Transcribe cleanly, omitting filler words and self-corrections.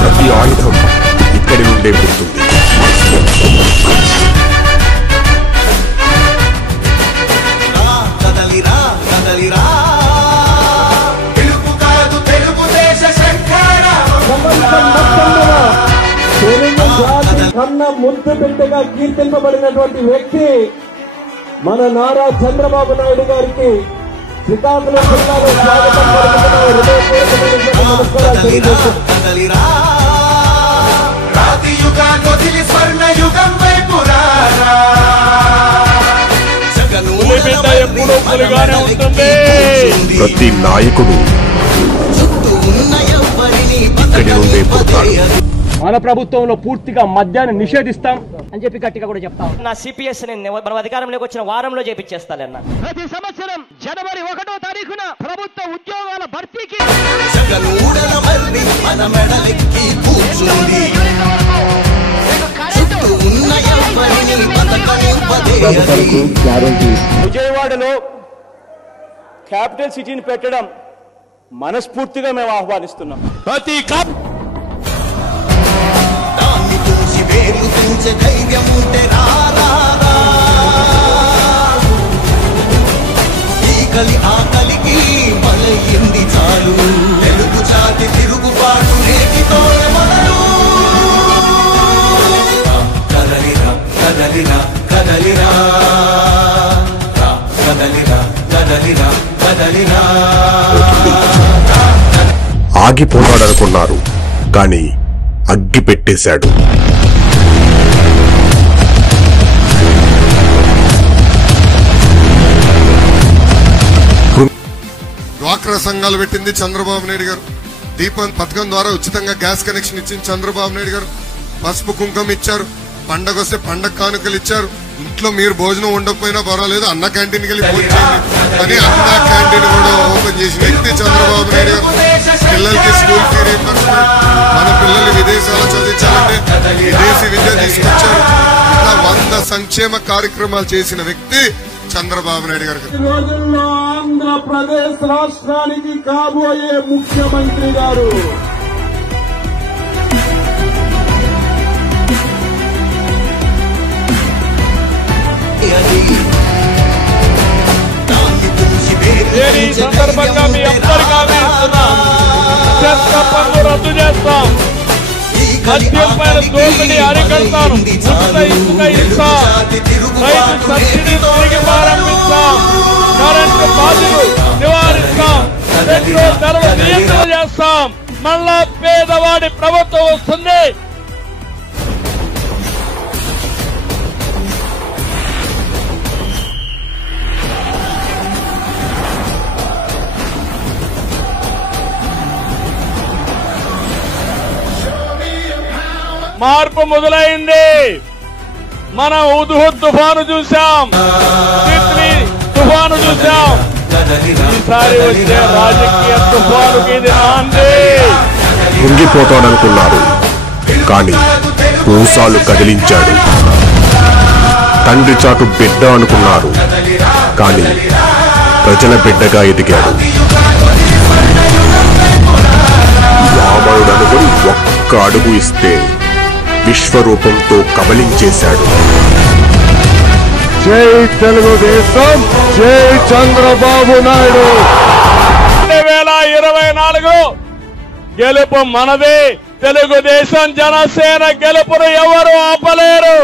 ప్రతి ఆయుధం ఇక్కడి నుండే పుడుతుంది. కన్నా ముందు బిడ్డగా కీర్తింపబడినటువంటి వ్యక్తి మన నారా చంద్రబాబు నాయుడు గారికి శ్రీకాకుళం జిల్లాలో స్వాగతం ప్రతి నాయకుడు ఇక్కడి నుండే పుడతాడు. మన ప్రభుత్వంలో పూర్తిగా మద్యాన్ని నిషేధిస్తాం అని చెప్పి గట్టిగా కూడా చెప్తాం. నా సిపిఎస్ మనం అధికారంలోకి వచ్చిన వారంలో చేపించేస్తానన్న. ప్రతి సంవత్సరం జనవరి 1వ తారీఖున ప్రభుత్వ ఉద్యోగాల భర్తీకి విజయవాడలో క్యాపిటల్ సిటీని పెట్టడం మనస్ఫూర్తిగా మేము ఆహ్వానిస్తున్నాం. ప్రతి ఆకలికి బలయింది చాలు తెలుగు జాతి తిరుగుబాటు నేటితో మొదలు. కదలిరా కదలిరా కదలిరా కదలిరా కదలిరా కదలిరా. ఆగిపోతాడనుకున్నారు కానీ అగ్గి పెట్టేశాడు. డ్వాక్రా సంఘాలు పెట్టింది చంద్రబాబు నాయుడు గారు. దీపం పథకం ద్వారా ఉచితంగా గ్యాస్ కనెక్షన్ ఇచ్చింది చంద్రబాబు నాయుడు గారు. పసుపు కుంకుమ ఇచ్చారు. పండగ వస్తే పండగ కానుకలు ఇచ్చారు. ఇంట్లో మీరు భోజనం ఉండకపోయినా పర్వాలేదు అన్న క్యాంటీన్కి వెళ్ళి భోజనం చేయండి అని అన్న క్యాంటీన్ కూడా ఓపెన్ చేసిన వ్యక్తి చంద్రబాబు నాయుడు గారు. పిల్లలకి స్కూల్ ఫీ రీయింబర్స్మెంట్, మన పిల్లలు విదేశాల్లో చదివించాలంటే విదేశీ విద్య తీసుకొచ్చారు. ఇట్లా 100 సంక్షేమ కార్యక్రమాలు చేసిన వ్యక్తి చంద్రబాబు నాయుడు గారు. ఈ రోజుల్లో ఆంధ్రప్రదేశ్ రాష్ట్రానికి కాబోయే ముఖ్యమంత్రి గారు ఈ సందర్భంగా మీ అందరికీ పన్ను రద్దు చేస్తాం. మద్యం పైన దోపిడీ అరికడతాను. ఉచిత ఇసుక ఇస్తాం. రైతు సబ్సిడీ తిరిగి ప్రారంభిస్తాం. కరెంటు బాధలు నివారిస్తాం. పెట్రోల్ ధరలు నియంత్రణ చేస్తాం. మళ్ళా పేదవాడి ప్రభుత్వం వస్తుంది. మార్పు మొదలైంది. మనం హుద్హుద్ తుఫాను చూసాం, తిత్లీ తుఫాను చూసాం. ఈసారి వచ్చే రాజకీయ తుఫానుకి ఇది నాంది. కృంగిపోతాడనుకున్నారు కానీ పూసాలు కదిలించాడు. తండ్రి చాటు బిడ్డ అనుకున్నారు కానీ ప్రజల బిడ్డగా ఎదిగాడు. రాముడు అనుకుని ఒక్క అడుగు ఇస్తే విశ్వరూపంతో కబలించేశాడు. జై తెలుగుదేశం, జై చంద్రబాబు నాయుడు. 2024 గెలుపు మనదే. తెలుగుదేశం జనసేన గెలుపును ఎవరు ఆపలేరు.